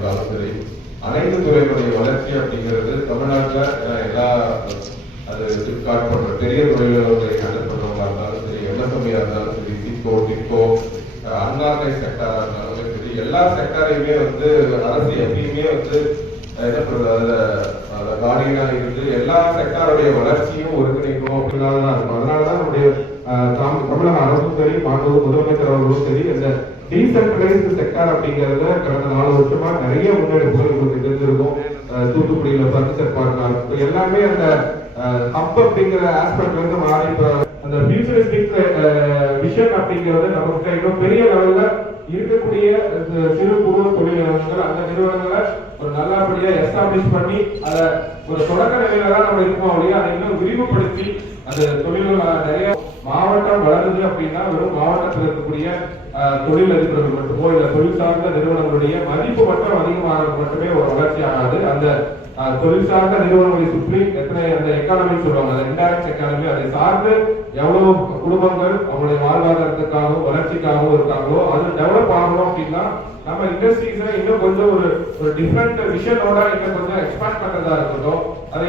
முதலமைச்சர் அமைத்தாலும் சரி அனைத்து துறைகளுடைய வளர்ச்சி அப்படிங்கிறது தமிழ்நாட்டில் எல்லா அது ஃபிளிப்கார்ட் போன்ற பெரிய தொழில்களை ஹேண்டில் பண்ணுறவங்களா இருந்தாலும் சரி எம்எஸ்எம்இயா இருந்தாலும் சரி சிப்கோ டிப்கோ அன்ஆர்கனைஸ் செக்டாரா இருந்தாலும் சரி எல்லா செக்டாரையுமே வந்து அரசு எப்பயுமே வந்து என்ன சொல்றது அதுல கார்டியனா இருந்து எல்லா செக்டாருடைய வளர்ச்சியும் ஒருங்கிணைக்கணும் அப்படின்னால தான் இருக்கும் அதனால தான் நம்முடைய தமிழக அரசு சரி மாண்பு முதலமைச்சர் அவர்களும் சரி இந்த டீசென்ட்ரலைஸ்டு செக்டார் அப்படிங்கிறத கடந்த நாலு வருஷமா நிறைய முன்னெடுப்புகள் உங்களுக்கு தெரிஞ்சிருக்கும். தூத்துக்குடியில பர்னிச்சர் பார்க்கலாம் எல்லாமே அந்த ஹப் அப்படிங்கிற ஆஸ்பெக்ட்ல இருந்து மாறி இப்ப அந்த ஃபியூச்சரிஸ்டிக் விஷன் அப்படிங்கிறது நமக்கு இன்னும் பெரிய லெவல்ல இருக்கக்கூடிய சிறு குறு தொழில் நிறுவனங்கள் அந்த நிறுவனங்களை ஒரு நல்லபடியா எஸ்டாப்ளிஷ் பண்ணி அதை ஒரு தொடக்க நிலையில தான் நம்ம இருக்கோம் இல்லையா அதை இன்னும் விரிவுபடுத்தி அந்த தொழில்கள் நிறைய மாவட்டம் வளருது அப்படின்னா வெறும் மாவட்டத்தில் இருக்கக்கூடிய தொழில் அதிபர்கள் மட்டுமோ இல்ல தொழில் சார்ந்த நிறுவனங்களுடைய மதிப்பு மட்டும் அதிகமாக மட்டுமே ஒரு வளர்ச்சி ஆகாது. அந்த தொழில் சார்ந்த நிறுவனங்களை சுற்றி எத்தனை அந்த எக்கானமி சொல்லுவாங்க அந்த இன்டைரக்ட் எக்கானமி அதை சார்ந்து எவ்வளவு குடும்பங்கள் அவங்களுடைய வாழ்வாதாரத்துக்காகவும் வளர்ச்சிக்காகவும் இருக்காங்களோ அது டெவலப் ஆகணும் அப்படின்னா நம்ம இண்டஸ்ட்ரீஸை இன்னும் கொஞ்சம் ஒரு ஒரு டிஃப்ரெண்ட் விஷனோட இன்னும் கொஞ்சம் எக்ஸ்பேண்ட் பண்றதா இருக்கட்டும். அதை